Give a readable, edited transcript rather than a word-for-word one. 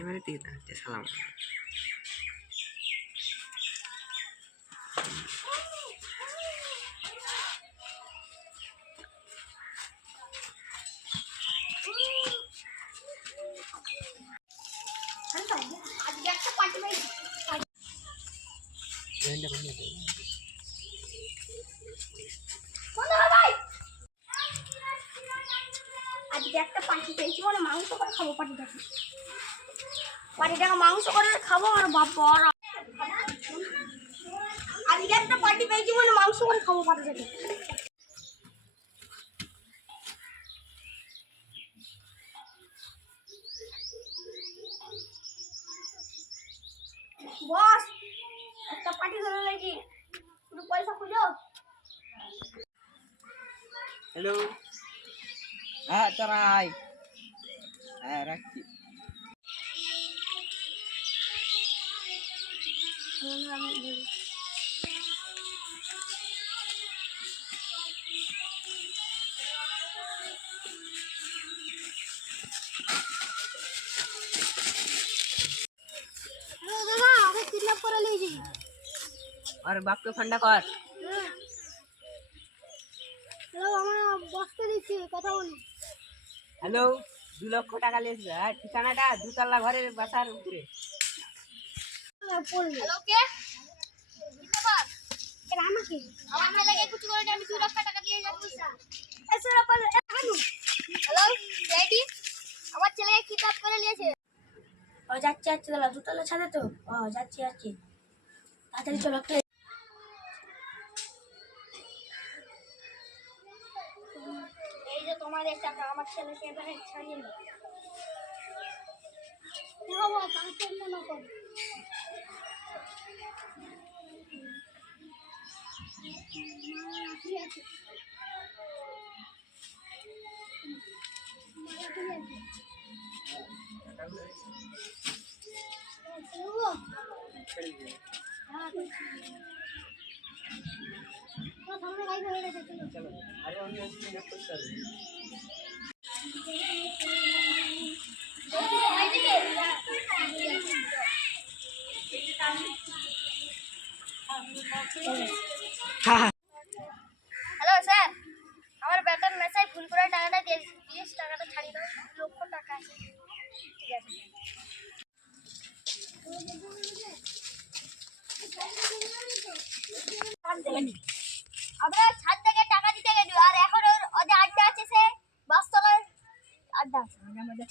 এবারে দিয়ে দাও সালাম। আজকে একটা পার্টি পেয়েছি। আজকে একটা পার্টি পেয়েছি মানে মাংস করে খাবো পার্টিটাকে। পার্টিটাকে মাংস করে খাবো আর বাবা আজকে একটা পার্টি পেয়েছি মানে মাংস করে খাবো পার্টিটাকে। বস একটা পার্টি ধরে নাকি একটু পয়সা খুঁজো। হ্যালো, হ্যাঁ তোরা আয়, হ্যাঁ রাখছি। और बाप को फंडा कर। हेलो আমার বসকে দিছি কথা বলি। হ্যালো, 2 লক্ষ টাকা লিয়েছে। আর ঠিকানাটা দুতলা ঘরের বাসার উপরে। হ্যালো কে ধন্যবাদ এর আমাকে আমার মেলাকে কিছু করে আমি 2 লক্ষ টাকা দিয়ে যাচ্ছি স্যার। এসে আপনি হ্যালো রেডি আমার ছেলেকে কিডন্যাপ করে নিয়েছে। ও যাচ্ছে দাদা দুতলা ছাদে তো। ও যাচ্ছি তাড়াতাড়ি চলো। একটা এই যে তোমার এই টাকা আমার ছেলেকে এখানে ছাড়িয়ে নাও। দেখো বাবা কাছে না করো। ঠিক আছে হ্যালো স্যার আমার বেটার মেসায় ভুল করে টাকাটা দিয়ে দিয়েছি। প্লিজ টাকাটা ছাড়িয়ে দাও। 2 লক্ষ টাকা আছে। ঠিক আছে আমরা ছাদ থেকে টাকা দিতে গেলি আর এখন ওদের আড্ডা আছে সে বাসতলার আড্ডা আছে। বলে